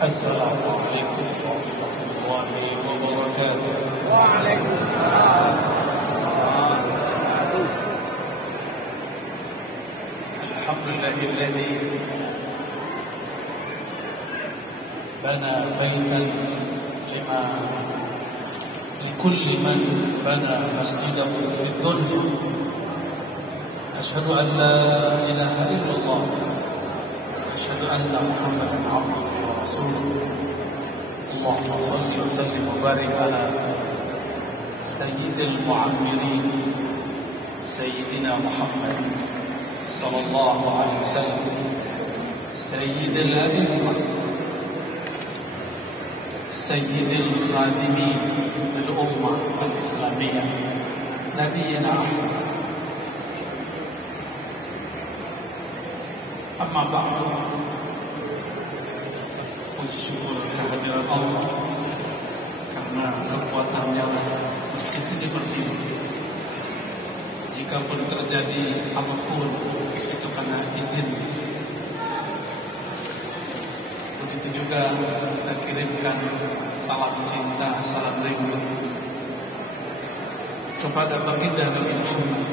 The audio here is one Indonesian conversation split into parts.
Assalamualaikum warahmatullahi wabarakatuh. Waalaikumsalam. Alhamdulillahilladzi bana baitan likulli man bana masjidahu fid dunya. Asyhadu an la ilaha illallah wa asyhadu anna Muhammadan abduhu wa rasuluh. Allahumma shalli wa sallim wa barik ala sayyidil mu'ammirin sayyidina Muhammad sallallahu alaihi wasallam, sayyidil a'immah, sayyidil khadimin bil ummah al islamiyah, nabiyina Ahmad. Amma ba'du, puji syukur kehadiran Allah, karena kekuatannya lah masjid ini berdiri. Jikapun terjadi apapun, itu karena izin. Begitu juga kita kirimkan salam cinta, salam rindu kepada baginda Nabi Muhammad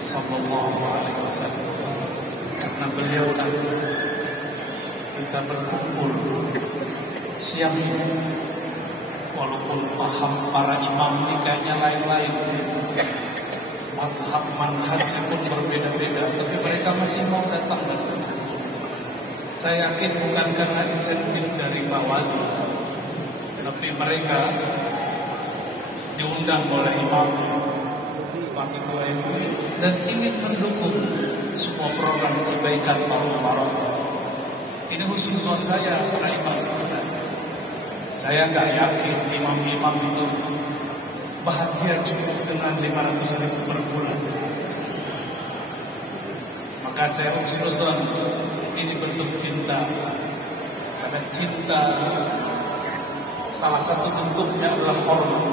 sallallahu alaihi wasallam. Karena beliaulah kita berkumpul siang ini. Walaupun paham para imam ini kayaknya lain-lain, mazhab manhajnya pun berbeda-beda, tapi mereka masih mau datang dan berkumpul. Saya yakin bukan karena insentif dari Pak Wali, tapi mereka diundang oleh imam, Pak Ketua MUI, dan ingin mendukung semua program kebaikan para. Ini husnuzon saya para imam. Saya nggak yakin imam-imam itu bahagia cukup dengan 500.000 per bulan. Maka saya husnuzon ini bentuk cinta. Karena cinta salah satu bentuknya adalah hormat.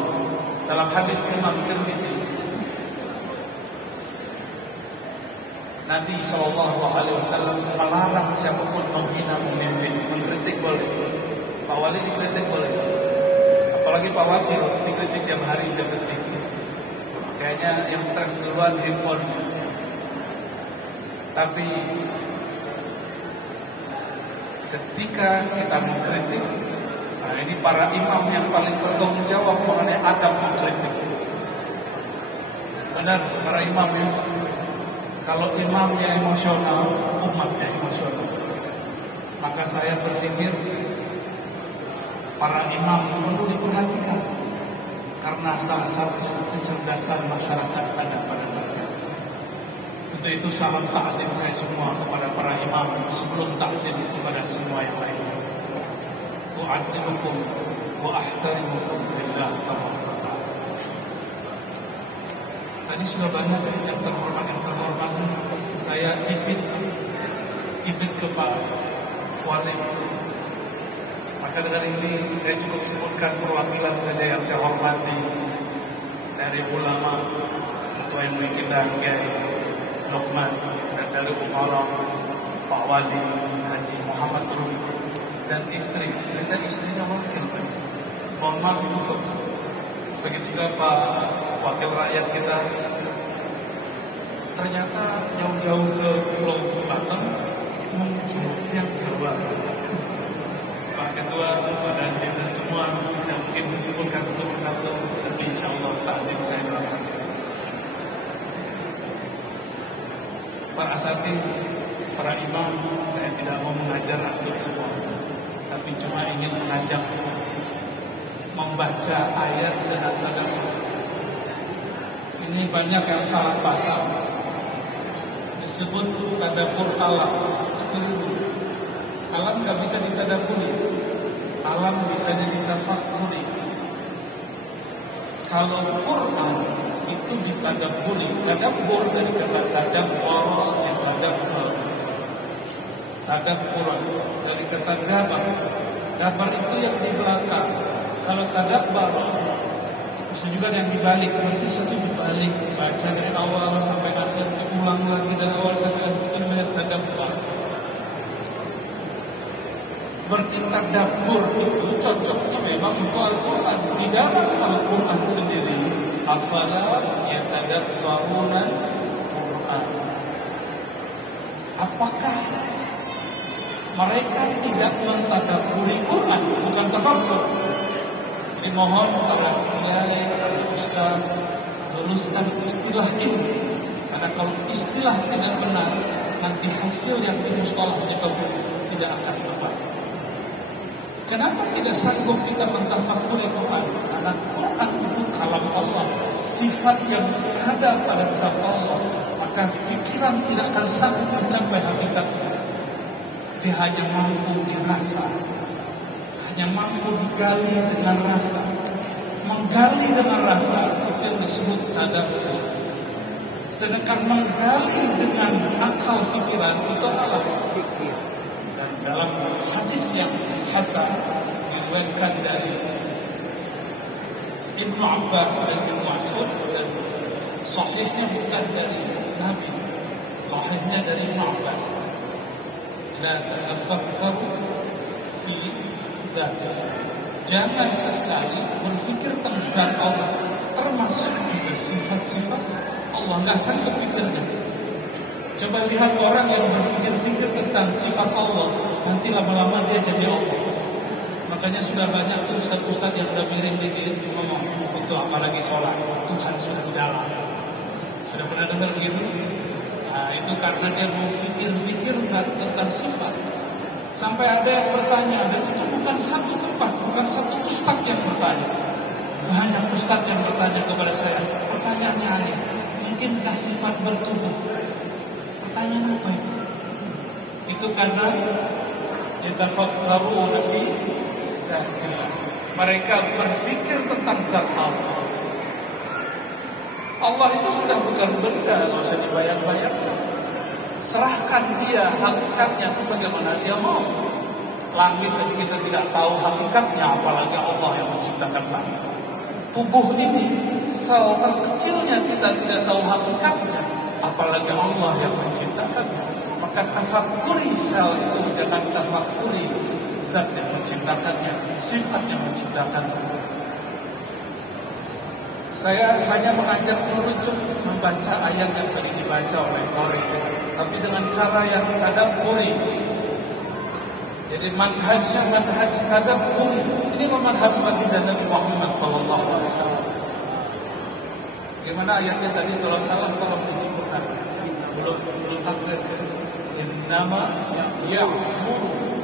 Dalam hadis Imam Tirmizi, Nabi SAW melarang siapapun menghina pemimpin. Mengkritik boleh, Pak Wali dikritik boleh, apalagi Pak Wakil dikritik tiap hari, tiap detik. Kayaknya yang stres duluan handphone. Tapi ketika kita mengkritik, nah ini para imam yang paling bertanggung jawab mengenai adab mengkritik. Benar para imam ya. Kalau imamnya emosional, umatnya emosional. Maka saya berpikir para imam perlu diperhatikan, karena salah satu kecerdasan masyarakat ada pada mereka. Untuk itu salam takzim saya semua kepada para imam sebelum takzim kepada semua yang lainnya. U'azzimukum wa ahtarimukum billah taala. Tadi sudah banyak yang terhormat. Saya ibit ke Pak Wali. Maka dengan ini saya cukup sebutkan perwakilan saja yang saya hormati dari ulama, ketua yang kita Kiai Luqman, dan dari umara Pak Wali Haji Muhammad Rumi dan istri. Kita istrinya wakil, mohon maaf Ibu. Begitu juga Pak Wakil Rakyat kita, ternyata jauh-jauh ke Pulau Batam menuju yang Jawa. Pak Ketua, Pak Dandim dan semua yang mungkin saya sebutkan satu persatu, tapi insya Allah takzim saya doakan. Para asatidz, para imam, saya tidak mau mengajar antum semua, tapi cuma ingin mengajak membaca ayat dengan tadabbur. Ini banyak yang salah pasang. Disebut tadabbur alam. Alam nggak bisa ditadabburi. Alam bisa ditafakuri. Kalau Quran itu ditadabburi. Tadabbur dari kata tadabbur, ya tadabbur. Tadabbur dari kata dabar. Dabar itu yang di belakang. Kalau tadabbur bisa juga yang dibalik, berarti suatu dibalik, baca dari awal sampai akhir, diulang lagi dari awal sampai akhir, itu namanya tadabbur. Berkita tadabbur itu cocoknya memang untuk Al-Quran. Di dalam Al-Quran sendiri, afala yatadabbaruna Al-Quran. Apakah mereka tidak mentadabburi Quran, bukan tafakkur? Jadi mohon para kiai, ustaz, luruskan istilah ini. Karena kalau istilah tidak benar, nanti hasil yang di mustalah ditabur tidak akan tepat. Kenapa tidak sanggup kita mentafakuri Quran? Karena Quran itu kalam Allah, sifat yang ada pada zat Allah. Maka fikiran tidak akan sanggup mencapai hakikatnya. Dia hanya mampu dirasa, hanya mampu digali dengan rasa. Menggali dengan rasa itu yang disebut tadabbur. Sedangkan menggali dengan akal fikiran itu adalah fikir. Dan dalam hadis yang hasan diriwayatkan dari Ibnu Abbas dan Ibnu Mas'ud, dan sahihnya bukan dari Nabi, sahihnya dari Ibnu Abbas. La tatafakkaru fi zatillah. Jangan sesekali berfikir tentang zat Allah, termasuk juga sifat-sifat Allah. Nggak sanggup pikirnya. Coba lihat orang yang berfikir-fikir tentang sifat Allah, nanti lama-lama dia jadi Allah. Makanya sudah banyak tuh ustaz-ustaz yang udah miring dikit ngomong, untuk apalagi sholat, Tuhan sudah di dalam. Sudah pernah dengar begitu? Nah, itu karena dia mau fikir-fikir tentang sifat. Sampai ada yang bertanya, dan itu bukan satu tempat, bukan satu ustaz yang bertanya. Banyak ustaz yang bertanya kepada saya. Pertanyaannya hanya, mungkinkah sifat bertubuh? Pertanyaan apa itu? Itu karena yatafakkaruna fi zatillah. Mereka berfikir tentang zat Allah. Allah itu sudah bukan benda, tidak usah dibayang-bayangkan. Serahkan dia hakikatnya sebagaimana dia mau. Langit aja kita tidak tahu hakikatnya, apalagi Allah yang menciptakan langit. Tubuh ini, sel terkecilnya kita tidak tahu hakikatnya, apalagi Allah yang menciptakannya. Maka tafakuri sel itu, jangan tafakuri zat yang menciptakannya, sifat yang menciptakannya. Saya hanya mengajak merujuk membaca ayat yang tadi dibaca oleh Qori, tapi dengan cara yang tadabburi. Jadi manhaj tadabburi. Ini manhaj baginda Nabi Muhammad SAW. Gimana ayatnya tadi? Kalau salah tolong disebutkan. Belum takrib. Innama ya'muru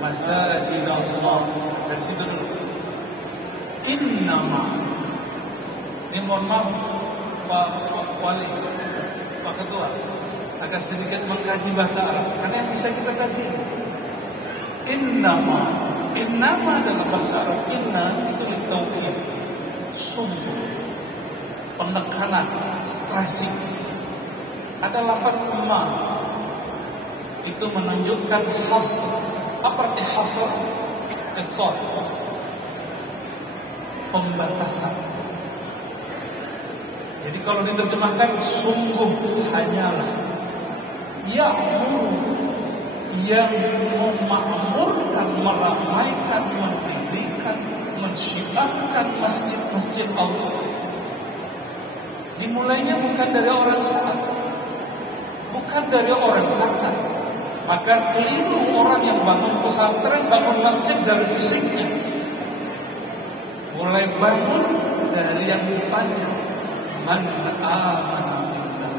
masajid Allah. Dari situ dulu. Innama. Ini mohon maaf Pak Wali, Pak Ketua, agak sedikit mengkaji bahasa Arab, karena yang bisa kita kaji innama dalam bahasa Arab, inna itu litaukid, sungguh, penekanan, stressing. Ada lafaz ma, itu menunjukkan hasr. Apa arti hasr? Kesor, pembatasan. Jadi kalau diterjemahkan, sungguh hanyalah ya'muru, yang memakmurkan, meramaikan, mendirikan, mensyiarkan masjid-masjid Allah. Dimulainya bukan dari orang sholat, bukan dari orang zakat. Maka keliru orang yang bangun pesantren, bangun masjid dari fisiknya. Mulai bangun dari yang depannya. Man amana billah.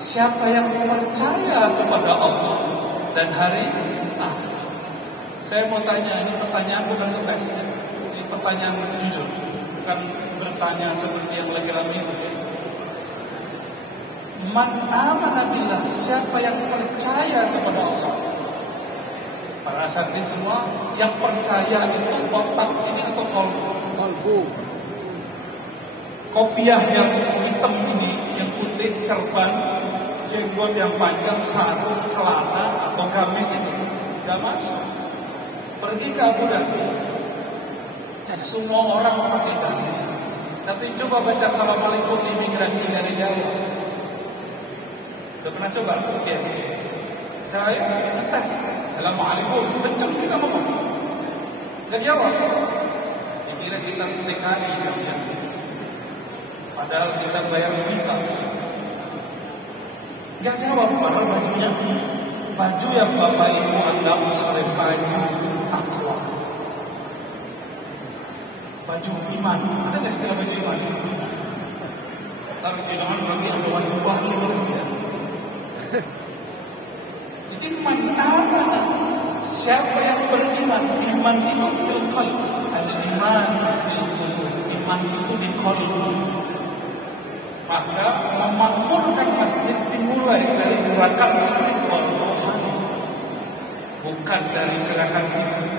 Siapa yang percaya kepada Allah dan hari akhir. Saya mau tanya, ini pertanyaan bukan ngetes, ini pertanyaan jujur, bukan bertanya seperti yang lagi ramai itu. Man amana billah, siapa yang percaya kepada Allah? Para asatidz semua, yang percaya itu otak ini atau kolbu? Kopiah yang hitam ini, yang putih, serban, jenggot yang panjang, sarung, celana atau gamis ini gak masuk. Pergi ke Abu Dhabi, semua orang pakai gamis. Tapi coba baca Assalamualaikum imigrasi dari jauh. Udah pernah coba? Oke. Saya ngetes Assalamualaikum, kenceng kita ngomong. Nggak jawab. Dikira kita TKI kan ya. Padahal kita bayar visa. Nggak jawab, padahal baju yang Bapak Ibu anggap sebagai baju takwa, baju iman. Ada nggak istilah baju iman? Taruh jenengan berarti ada wajah wahyu ya. Jadi mana siapa yang beriman? Iman itu fil qalb, al-iman fil qulub. Iman itu di qalb. Maka memakmurkan masjid dimulai dari gerakan spiritual rohani, bukan dari gerakan fisik.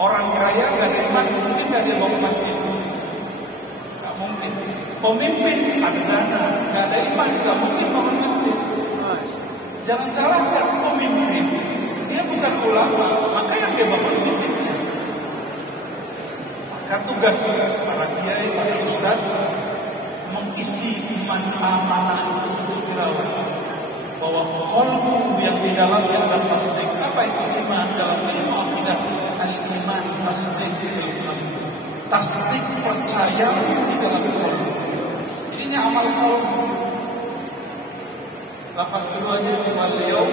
Orang kaya gak ada iman mungkin gak dia bawa masjid, gak mungkin. Pemimpin ada dana gak ada iman gak mungkin bangun masjid. Jangan salahkan pemimpin, dia bukan ulama, maka yang dia bangun fisiknya. Maka tugas para kiai, para ustaz mengisi iman amanah itu untuk dirawat, bahwa qalbu yang di dalamnya adalah tasdik. Apa itu iman dalam ilmu akidah? Al-iman tasdik fil qalb. Tasdik percaya di dalam qalbu. Ini amal qalbu. Lafaz keduanya wal yaum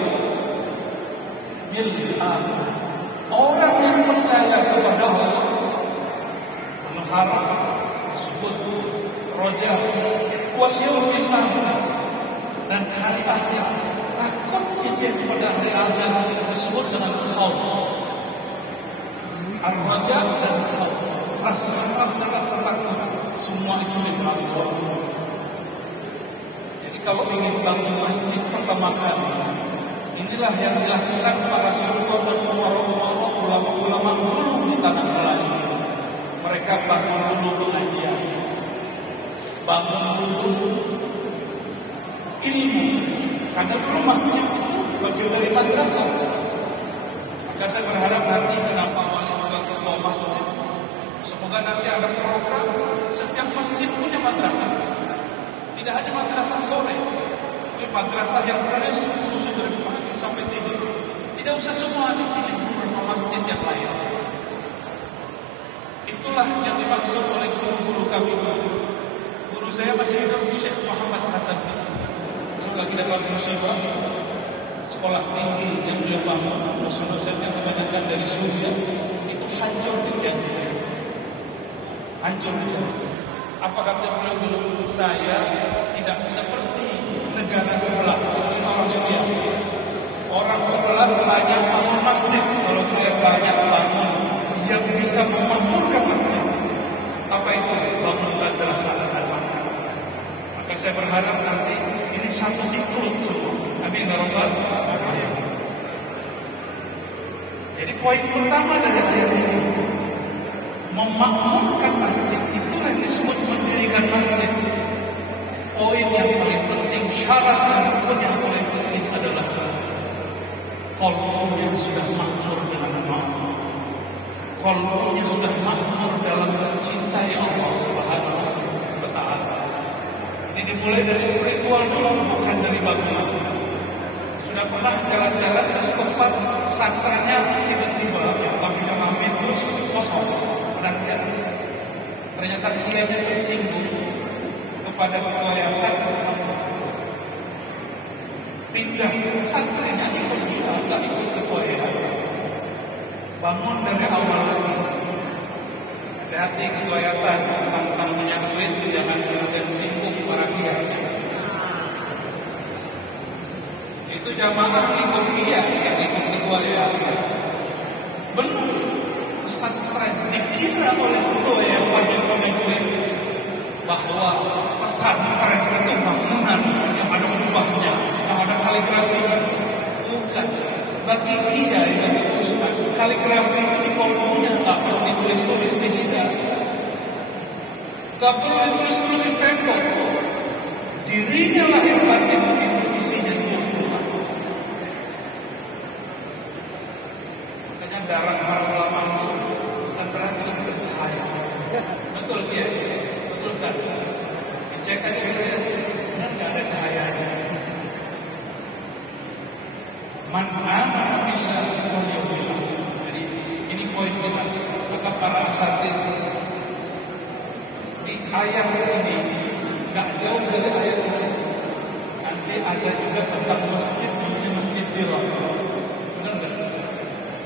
bil akhir. Orang yang percaya kepada Allah berharap disebut roja wal yaumil akhir, dan hari akhir, takut dia kepada hari akhir disebut dengan khauf. Ar-raja dan khauf, rasa harap dan rasa takut, semua itu dibangun. Jadi kalau ingin bangun masjid pertama kali, inilah yang dilakukan para sultan dan ulama-ulama dulu di tanah Melayu. Mereka bangun dulu pengajian, bangun dulu ilmu, karena dulu masjid itu bagian dari madrasah. Maka saya berharap nanti kenapa wali juga ketua masjid, semoga nanti ada program setiap masjid punya madrasah. Tidak hanya madrasah sore, tapi madrasah yang serius khusus dari pagi sampai tidur. Tidak usah semua dipilih beberapa masjid yang lain. Itulah yang dimaksud oleh guru-guru kami dulu. Guru saya masih hidup, Syekh Muhammad Hasan. Lalu lagi dalam musibah sekolah tinggi yang beliau bangun, dosen-dosennya kebanyakan dari Suriah, itu hancur di Cianjur. Hancur di Cianjur. Apa kata beliau dulu? Saya tidak seperti negara sebelah. Ini orang Suriah. Orang sebelah banyak bangun masjid, kalau saya banyak bangun yang bisa memakmurkan masjid. Apa itu? Bangun madrasah al-Fatihah. Maka saya berharap nanti ini satu ikut semua. Amin ya rabbal alamin. Jadi poin pertama dari ayat ini, memakmurkan masjid, itulah yang disebut mendirikan masjid. Poin yang paling penting, syarat dan rukun yang paling penting adalah qalbunya sudah makmur dengan Allah. Qalbunya sudah makmur dalam mencintai Allah Subhanahu wa ta'ala. Ini dimulai dari spiritual dulu, bukan dari bangunan. Sudah pernah jalan-jalan ke setempat, santranya tiba-tiba tapi mampir terus kosong. Ternyata kiainya tersinggung kepada ketua yayasan, pindah santrinya ikut dia, nggak ikut ketua yayasan. Bangun dari awal lagi. Hati-hati ketua yayasan, tentang punya duit, jangan kemudian singgung para kiai. Itu jamaah ikut kiai, yang ikut ketua yayasan. Benar, pesantren dikira oleh ketua yayasan yang punya duit bahwa pesantren itu bangunan yang ada kubahnya, yang ada kaligrafinya. Bukan. Bagi kiai, bagi ustaz, kaligrafi itu di kolomnya, tak perlu ditulis-tulis di sini, tak perlu ditulis-tulis di tembok. Dirinya lahir batin itu isinya Tuhan. Makanya darah para ulama itu bukan beracun, bercahaya. Betul ya, betul saja. Dicek aja dulu ya, benar nggak ada cahayanya. Man amana billahi wal yawmil akhir. Jadi ini poin ayat ini nggak jauh dari ayat itu. Nanti ada juga tentang masjid, namanya Masjid Dirar. Benar nggak?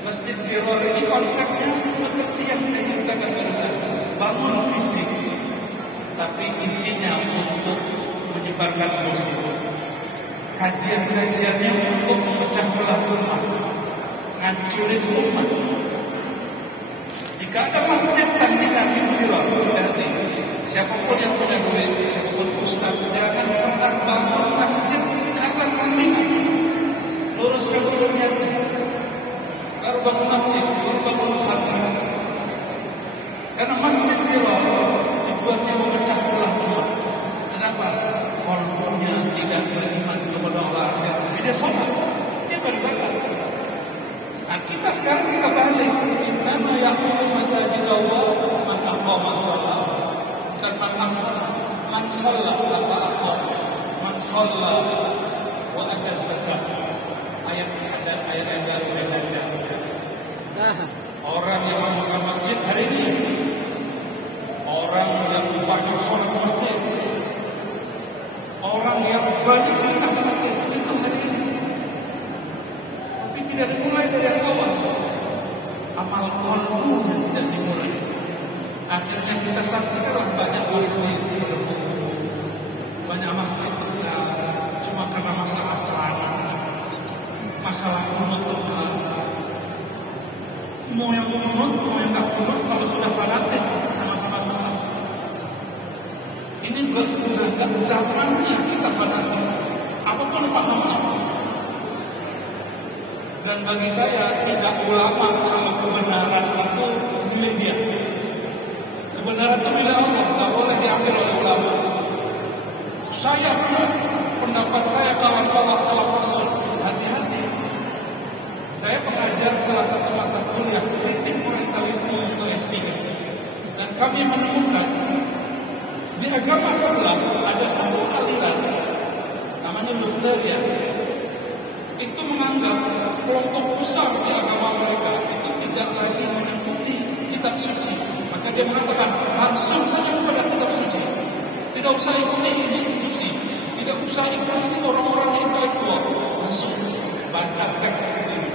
Masjid Dirar ini konsepnya seperti yang saya ceritakan barusan, bangun fisik, tapi isinya untuk menyebarkan musik. Kajian-kajiannya untuk memecah belah umat, ngancurin umat. Jika ada masjid tandingan itu Dirar, hati-hati. Siapapun yang punya duit, siapapun ustaz, jangan pernah bangun masjid karena tandingan. Luruskan dulu niatnya. Baru bangun masjid, baru bangun pesantren. Karena masjid Dirar tujuannya memecah belah umat. Kenapa? Qalbunya tidak beriman kepada Allah akhir, tapi dia sholat, dia berzakat. Nah kita sekarang kita balik. Innama ya'muru masajid Allah man aqama shalah. Bukan man shalla apa aqama. Man shalla wa ada zakat. Ayat yang baru yang baca. Orang yang membuka masjid hari ini, orang yang banyak sholat masjid, orang yang banyak sedekah masjid, itu hari ini. Tapi tidak dimulai dari yang awal. Amal qalbunya tidak dimulai. Akhirnya kita saksikan banyak masjid berhubung, banyak masjid tegak, cuma karena masalah celana, masalah kunut tegak. Mau yang kunut, mau yang nggak kunut, kalau sudah fanatis sama-sama. Ini udah gak zamannya kita fanatis, apapun pahamnya. Dan bagi saya tidak ulama kalau kebenaran itu milik dia. Kebenaran itu milik Allah, tak boleh diambil oleh ulama. Saya pendapat saya kawan Rasul, hati-hati. Saya pengajar salah satu mata kuliah kritik orientalisme Palestina, dan kami menemukan di agama sebelah ada satu aliran namanya Lutheran. Itu menganggap kelompok besar di agama mereka itu tidak lagi mengikuti kitab suci. Maka dia mengatakan langsung saja kepada kitab suci. Tidak usah ikuti institusi, tidak usah ikuti orang-orang intelektual, langsung baca teks sendiri.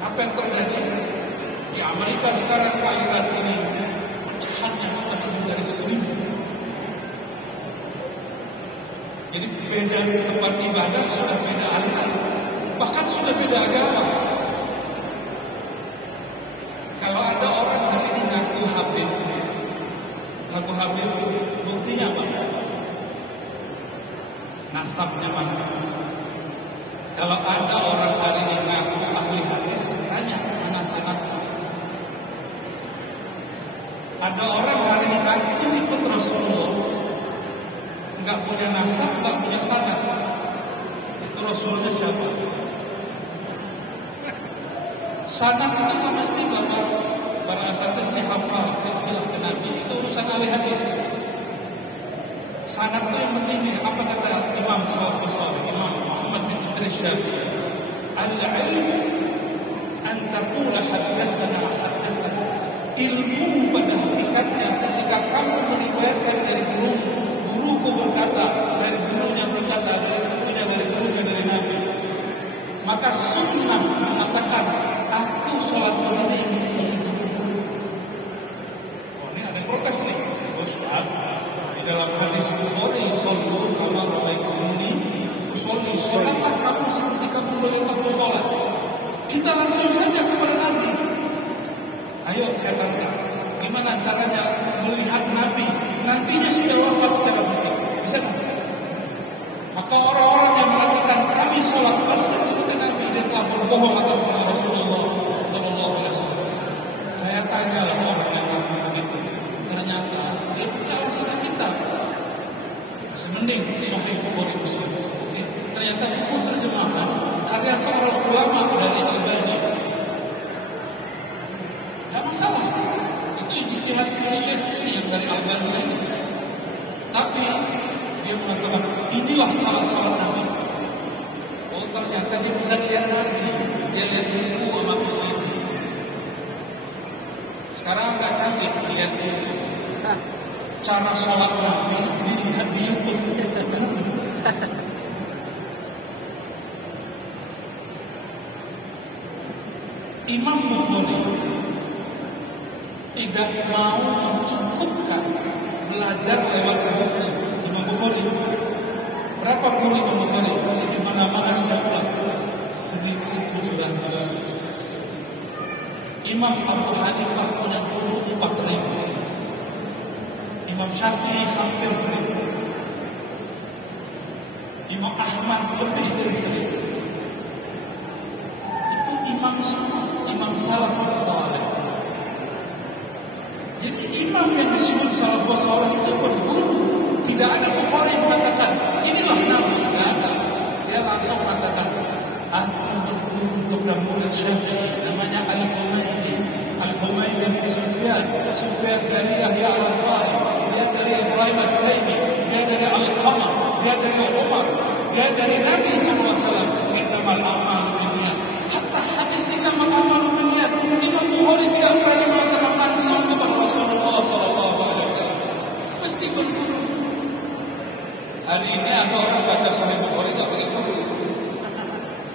Apa yang terjadi di Amerika sekarang? Aliran ini pecahannya sudah lebih dari 1000. Jadi beda tempat ibadah, sudah beda aliran, bahkan sudah beda agama. Kalau ada orang hari ini ngaku Habib, buktinya apa? Nasabnya mana? Kalau ada orang hari ini ngaku ahli hadis, tanya mana sanadnya. Ada orang hari ini ngaku ikut Rasulullah, nggak punya nasab, nggak punya sanad. Itu Rasulnya siapa? Sanad itu mesti bahwa para asatidz dihafal silsilah ke Nabi, itu urusan ahli hadis. Sanad itu yang penting. Apa kata Imam Salafus Salih, Imam Muhammad bin Idris Syafi'i? Al-ilmu an taqula haddatsana. Ilmu pada hakikatnya ketika kamu meriwayatkan dari guruku berkata, dari gurunya berkata, dari gurunya dari Nabi. Maka sunnah mengatakan aku sholat begini mengikuti guruku. Oh, ini ada yang protes nih, Ustaz. Di dalam hadis Bukhari, sallu kama ra'aitumuni usolli, sholatlah kamu seperti kamu melihat aku sholat. Kita langsung saja kepada Nabi. Ayo saya tanya, gimana caranya melihat Nabi? Nabinya sudah wafat secara fisik, bisa tidak? Maka orang-orang yang mengatakan kami sholat persis seperti Nabi, dia telah berbohong atas nama Rasulullah Sallallahu Alaihi Wasallam. Saya tanyalah orang yang ngaku begitu, ternyata dia punya alasan kita. Semending Sahih Bukhari Muslim. Ternyata buku terjemahan karya seorang ulama dari Albani. Tidak masalah. Itu ijtihad Syekh ini yang dari Albani ini. Tapi dia mengatakan inilah cara sholat Nabi. Oh ternyata dia bukan lihat Nabi, dia lihat buku sama fisik. Sekarang agak canggih lihat YouTube. cara sholat Nabi dilihat di YouTube. Itu benar itu. Imam Bukhari tidak mau mencukupkan belajar lewat buku. Imam Bukhari, berapa guru Imam Bukhari? Di mana-mana siapa? 1.700. Imam Abu Hanifah punya guru 4.000. Imam Syafi'i hampir 1.000. Imam Ahmad lebih dari 1.000. Itu imam semua, imam salafus saleh. Jadi imam yang disebut salafus saleh itu berguru. Tidak ada Bukhari yang mengatakan inilah Nabi. Tidak ada. Dia langsung mengatakan, aku berguru kepada murid Syafi'i namanya Al-Humaydi. Al-Humaydi bin Sufyan. Sufyan dari Yahya al-Ansari. Dia dari Ibrahim al-Taymi. Dia dari Al-Qamar. Dia dari Umar. Dia dari Nabi SAW. Innamal a'malu binniyat. Hatta hadis innamal a'malu binniyat. Imam Bukhari tidak berani mengatakan langsung kepada Rasulullah SAW. Mesti berguru. Hari ini ada orang baca Sahih Bukhari tak pakai guru.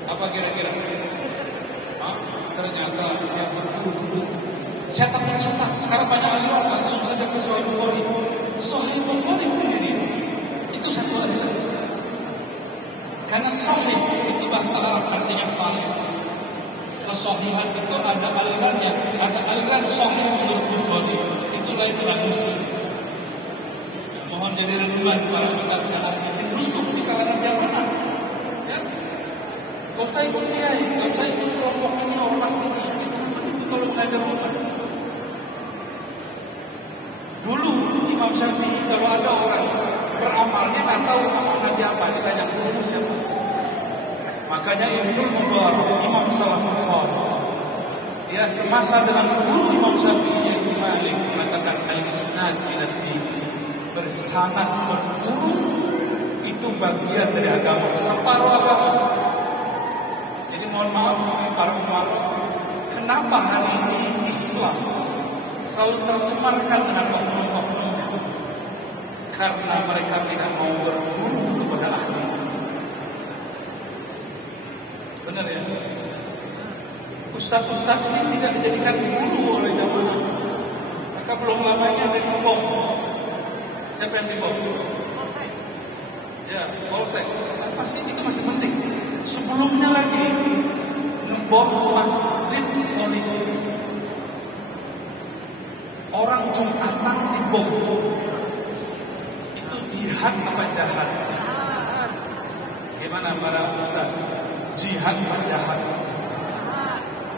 Apa kira-kira? Ternyata yang berguru dulu. Saya takut sesat. Sekarang banyak aliran langsung saja ke Sahih Bukhari. Sahih Bukhari sendiri itu satu aliran. Karena Sahih itu bahasa Arab artinya valid. Kesahihan itu ada alirannya. Ada aliran Sahih menurut Bukhari. Itu lain dengan Muslim. Mohon jadi renungan para ustaz dan bikin rusuh di kalangan jamaah. Ya. Gak usah ikut kiai, gak usah ikut kelompok ini, ormas ini. Itu begitu kalau mengajar umat. Dulu Imam Syafi'i kalau ada orang beramalnya nggak tahu amal Nabi apa, ditanya guru siapa. Makanya Ibnu Mubarak, Imam Salafus Saleh, dia semasa dengan guru Imam Syafi'i yaitu Malik mengatakan al-isnad ila din. Bersanad berguru itu bagian dari agama, separuh agama. Jadi mohon maaf para ulama, kenapa hari ini Islam selalu tercemarkan dengan oknum-oknumnya? Karena mereka tidak mau berguru kepada ahli. Benar ya? Ustaz-ustaz ini tidak dijadikan guru oleh jamaah. Maka belum lamanya ada ngomong. Siapa yang dibom? Ya, polsek. Pasti itu masih penting. Sebelumnya lagi ngebom masjid polisi. Orang Jumatan dibom. Itu jihad apa jahat? Gimana para ustaz? Jihad apa jahat?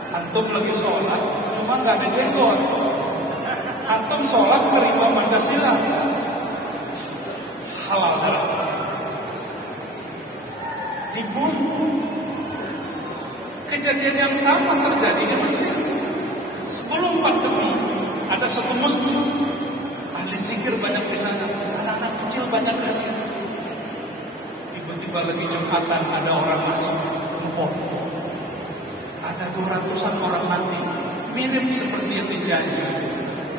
Antum lagi sholat, cuma nggak ada jenggot. Antum sholat terima Pancasila. Halal darah. Dibunuh. Kejadian yang sama terjadi di Mesir. Sebelum pandemi, ada satu masjid ahli zikir banyak di sana, anak-anak kecil banyak hadir. Tiba-tiba lagi Jumatan ada orang masuk ngebom. Ada 200-an orang mati. Mirip seperti yang dijanji.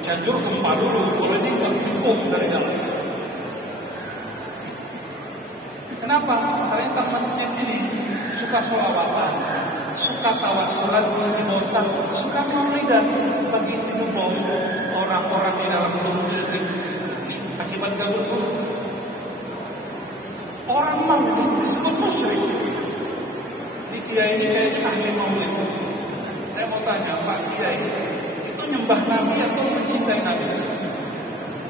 Cianjur gempa dulu, kalau ini dibom dari dalam. Kenapa? Ternyata masjid ini suka sholawatan, suka tawassulan, istighosan, suka maulidan bagi simbol orang-orang di dalam itu musyrik. Akibat gabung guru. Orang maulid disebut musyrik. Ini kiai ini kayaknya ahli maulid. Saya mau tanya Pak Kiai, itu nyembah Nabi atau mencintai Nabi?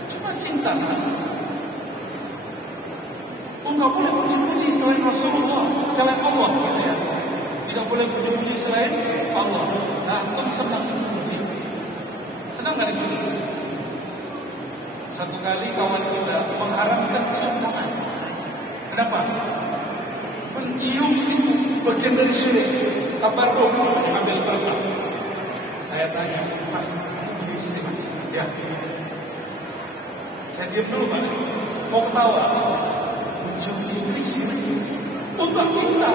Cuma cinta Nabi. Enggak boleh puji-puji selain Rasulullah, selain Allah gitu ya. Tidak boleh puji-puji selain Allah. Nah, antum senang puji. Senang nggak dipuji? Satu kali kawan kita mengharamkan cium tangan. Kenapa? Mencium itu bagian dari syirik. Tabarruk, ambil berkah. Saya tanya, Mas, ini sini Mas. Ya. Saya diam dulu Pak. Mau ketawa. Mencium istri syirik. Untuk cinta.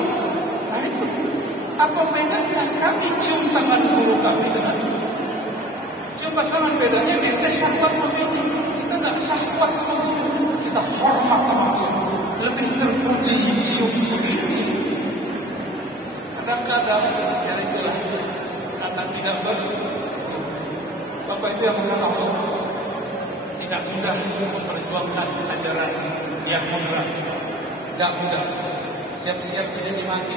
Nah itu. Apa bedanya kami cium tangan guru kami dengan cium pasangan? Bedanya netes syahwat ini. Kita nggak syahwat sama guru, kita hormat sama guru, lebih terpuji cium begini. Kadang-kadang ya itulah karena tidak Bapak Ibu yang berkata Allah, tidak mudah memperjuangkan ajaran yang moderat. Tidak mudah. Siap-siap jadi maki.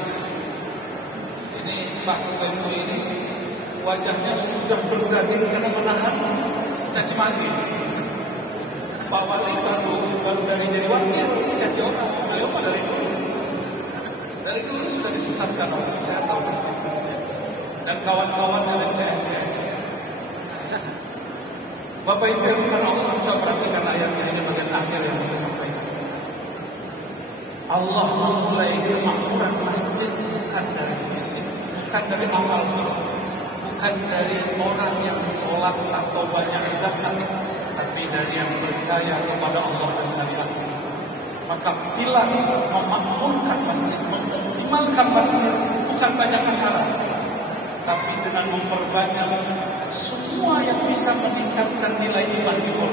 Ini Pak Ketua MUI ini wajahnya sudah bergading karena menahan caci maki. Pak Wali baru dari jadi wakil caci orang. Beliau dari dulu sudah disesatkan orang. Saya tahu persis. Dan kawan-kawan dari CS. Bapak Ibu yang bukan Allah, saya perhatikan ayatnya ini bagian akhir yang saya sampaikan. Allah memulai kemakmuran masjid bukan dari fisik, bukan dari amal fisik, bukan dari orang yang sholat atau banyak zakat, tapi dari yang percaya kepada Allah dan hari akhir. Maka bila memakmurkan masjid, mengoptimalkan masjid, bukan banyak acara, tapi dengan memperbanyak semua yang bisa meningkatkan nilai iman kita,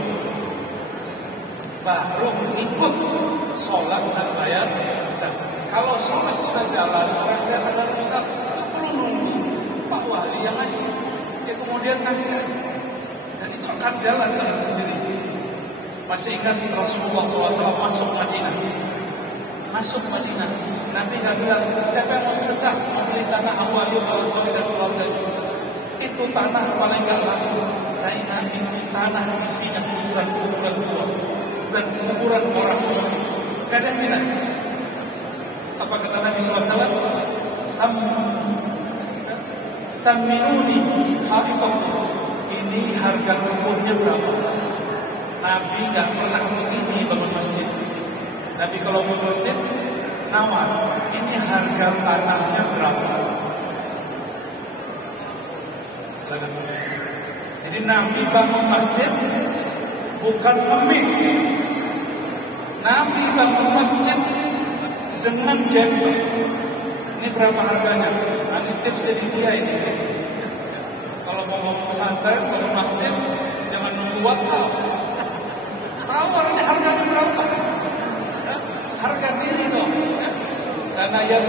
baru ikut sholat dan bayar zakat. Kalau sholat sudah jalan, orang dia ada rusak, tak perlu nunggu Pak Wali yang ngasih, dia kemudian ngasih, dan itu akan jalan dengan sendiri. Masih ingat Rasulullah SAW masuk Madinah, Nabi nggak bilang siapa yang mau sedekah membeli tanah Abu Ayyub Al-Ansari dan keluarganya. Itu tanah paling nggak laku, karena itu tanah isinya kuburan tua dan kuburan orang musyrik. Gak ada minat. Apa kata Nabi SAW? Saminuni habitakum. Ini harga kebunnya berapa? Nabi nggak pernah begini bangun masjid. Nabi kalau bangun masjid, nama ini harga tanahnya berapa? Jadi Nabi bangun masjid bukan ngemis. Nabi bangun masjid dengan gentle. Ini berapa harganya? Nanti tips dari dia ini. Kalau mau pesantren, kalau masjid, jangan nunggu wakaf. Tawarnya harganya berapa? Harga diri dong. Karena yang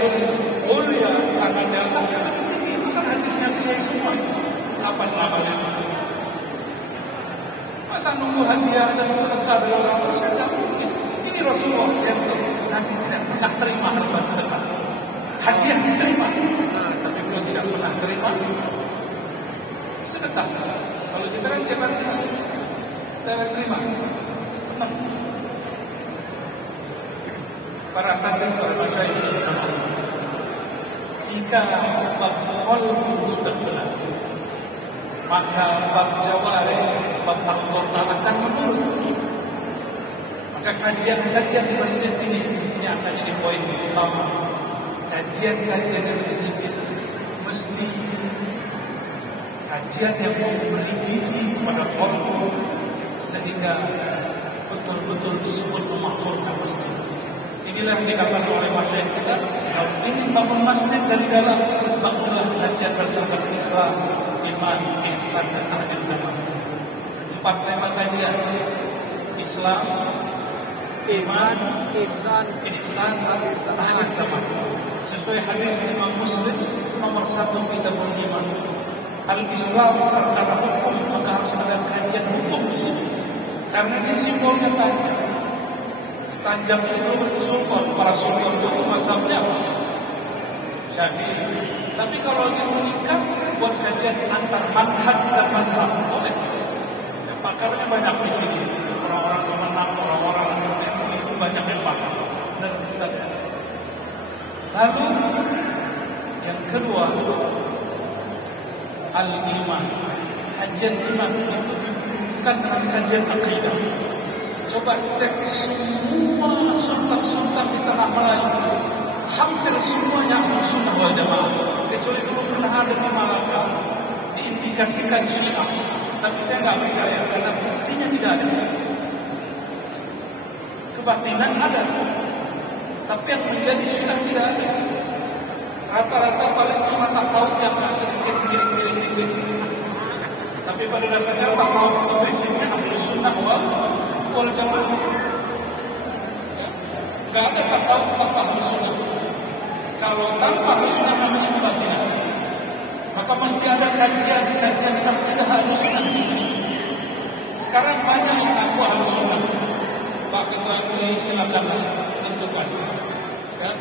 mulia, tangan di atas yang tinggi itu kan hadisnya kiai semua itu. Kapan namanya? Masa nunggu hadiah dan sedekah dari orang terus kan tidak mungkin. Ini Rasulullah yang Nabi tidak pernah terima harta sedekah. Hadiah diterima, tapi beliau tidak pernah terima sedekah. Kalau kita kan jangan terima, senang. Para sahabat, para masyayikh, jika bab qalbu sudah benar, maka bab jawari, bab anggota akan menurun. Maka kajian-kajian di masjid ini akan jadi poin utama. Kajian-kajian di masjid itu mesti kajian yang memberi gizi kepada qalbu, sehingga betul-betul disebut memakmurkan masjid. Inilah yang dikatakan oleh masyayikh kita, kalau ingin bangun masjid dari dalam, bangunlah kajian bersama Islam, iman, ihsan, dan akhir zaman. 4 tema kajian: Islam, iman, ihsan, dan akhir zaman. Sesuai hadis Imam Muslim nomor 1 kita beriman. Al-Islam perkara hukum, maka harus ada kajian hukum di sini. Karena ini simbolnya Tanjak itu sultan, para sultan dulu mazhabnya Syafi'i. Tapi kalau ingin meningkat, buat kajian antar manhaj dan mazhab boleh. Pakarnya banyak di sini. Orang-orang pemenang, orang-orang yang itu banyak yang pakar. Dan Ustaz. Lalu yang kedua, al-iman. Kajian iman itu bukan dengan kajian akidah. Coba cek semua sultan-sultan di tanah Melayu, hampir semuanya Ahlussunnah wal Jamaah, kecuali dulu pernah ada di Malaka diindikasikan Syiah, tapi saya nggak percaya karena buktinya tidak ada. Kebatinan ada, tapi yang menjadi Syiah tidak ada. Rata-rata paling cuma tasawuf yang sedikit miring-miring dikit. Tapi pada dasarnya tasawuf itu prinsipnya Ahlussunnah wal Jamaah. wal jamaah. Ya. Gak ada tasawuf tanpa Ahlus Sunnah. Kalau tanpa Ahlus Sunnah namanya kebatilan. Maka mesti ada kajian akidah Ahlus Sunnah di sini. Sekarang banyak yang mengaku Ahlus Sunnah. Pak Ketua MUI silakanlah tentukan. Ya.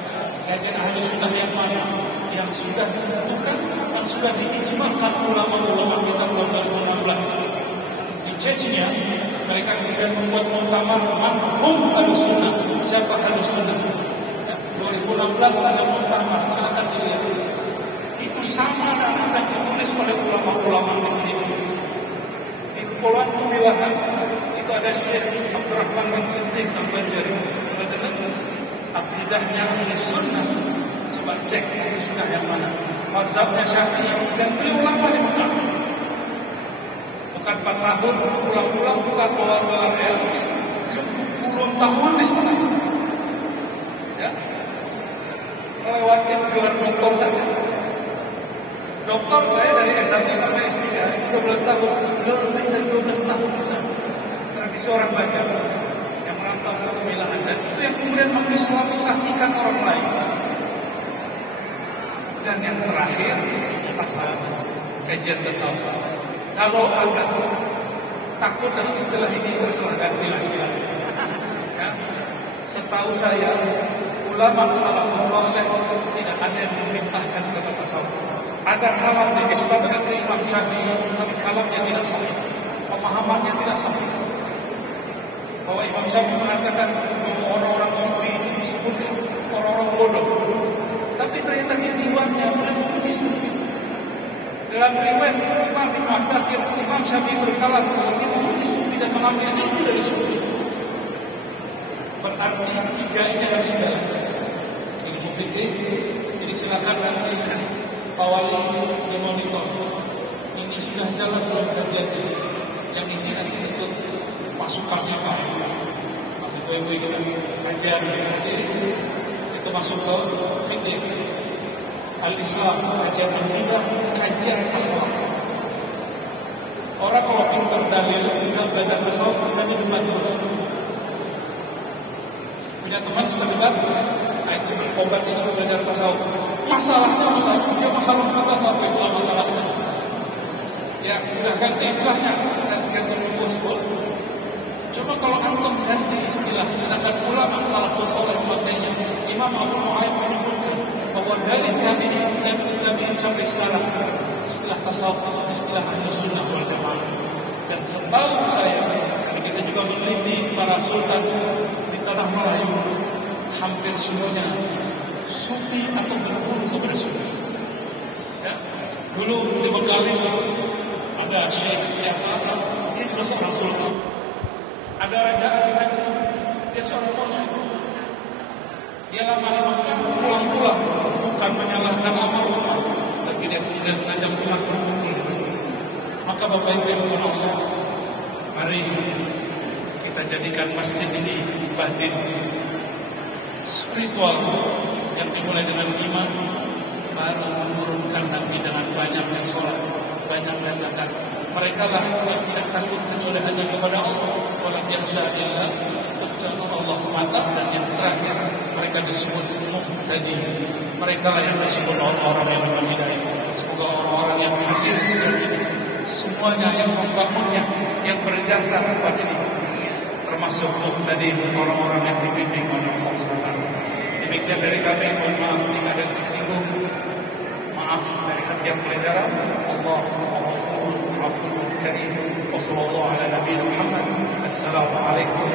Kajian Ahlus Sunnah yang mana? Yang sudah ditentukan, yang sudah diijma'kan ulama-ulama kita tahun 2016. Di Chechnya, mereka kemudian membuat muktamar manhum Ahlus Sunnah. Siapa Ahlus Sunnah? Ya. 2016 ada muktamar, silakan dilihat. Itu sama dengan yang ditulis oleh ulama-ulama di sini. Di Kepulauan Kubilahan itu ada Syekh Abdurrahman bin Siddiq Al-Banjari. Pernah dengar akidahnya Ahlus Sunnah? Coba cek Ahlus Sunnah yang mana. Mazhabnya Syafi'i dan beliau lama di Mekah. Bukan 4 tahun pulang-pulang, bukan bawa gelar LC. Puluhan tahun di sana. Ya, melewati gelar doktor saja. Doktor saya dari S1 sampai S3 itu 12 tahun. Beliau lebih dari 12 tahun di sana. Tradisi orang Batak yang merantau ke Kubilahan, dan itu yang kemudian mengislamisasikan orang lain. Dan yang terakhir, tasawuf, kajian tasawuf. Kalau agak takut dengan istilah ini, terserah gantilah istilah. Ya. Setahu saya, ulama salafus saleh tidak ada yang memerintahkan kata tasawuf. Ada kalam yang disebutkan ke Imam Syafi'i, tapi kalamnya tidak sahih, pemahamannya tidak sahih. Bahwa Imam Syafi'i mengatakan orang-orang sufi itu disebut orang-orang bodoh. Tapi ternyata di diwannya boleh memuji sufi. Dalam riwayat Imam Ibn Asakir, Imam Syafi'i berkalam bahwa dia memuji sufi dan mengambil ilmu dari sufi. Berarti 3 ini harus dijelaskan. Ilmu fikih, jadi silakan nanti Pak Wali dimonitor. Ini sudah jalan dalam kajian ini. Yang isi nanti itu pasukannya Pak. Itu ibu kita kajian hadis. Itu masuk ke fikih al-Islam, kajian akidah, kajian akhlak. Orang kalau pintar dalil, tidak belajar tasawuf, kita debat terus. Punya teman sudah debat, itu obatnya cuma belajar tasawuf. Masalahnya Ustaz, dia mengharamkan tasawuf, itulah masalahnya. Ya, udah ganti istilahnya, ganti nufus. Coba kalau antum ganti istilah, sedangkan ulama salafus saleh umatnya Imam Abu Nu'aim menyebutkan bahwa dari tabi'in sampai sekarang istilah tasawuf itu istilah Ahlus Sunnah wal Jamaah. Dan setahu saya, karena kita juga meneliti para sultan di tanah Melayu, hampir semuanya sufi atau berguru kepada sufi. Ya. Dulu di Bengkalis ada Syekh siapa, dia juga seorang sultan. Ada Raja Ali Haji, dia seorang mursyid. Dia lama di Mekah, pulang-pulang, bukan menyalahkan amal, tapi dia kemudian mengajak umat berkumpul di masjid. Maka Bapak Ibu yang Allah, mari kita jadikan masjid ini basis spiritual yang dimulai dengan iman, baru menurunkan nanti dengan banyaknya sholat, banyaknya zakat. Mereka lah yang tidak takut kecuali hanya kepada Allah, walam yakhsha illa kecuali Allah semata. Dan yang terakhir, mereka disebut muhtadi. Mereka lah yang disebut orang-orang yang dapat hidayah. Semoga orang-orang yang hadir ini, semuanya yang membangunnya, yang berjasa kepada ini, termasuk muhtadi, orang-orang yang dibimbing oleh Allah SWT. Demikian dari kami, mohon maaf jika ada yang tersinggung. Maaf dari hati yang paling dalam. Allahumma karim. Wassallallahu ala nabiyina Muhammad. Assalamualaikum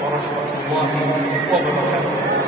warahmatullahi wabarakatuh.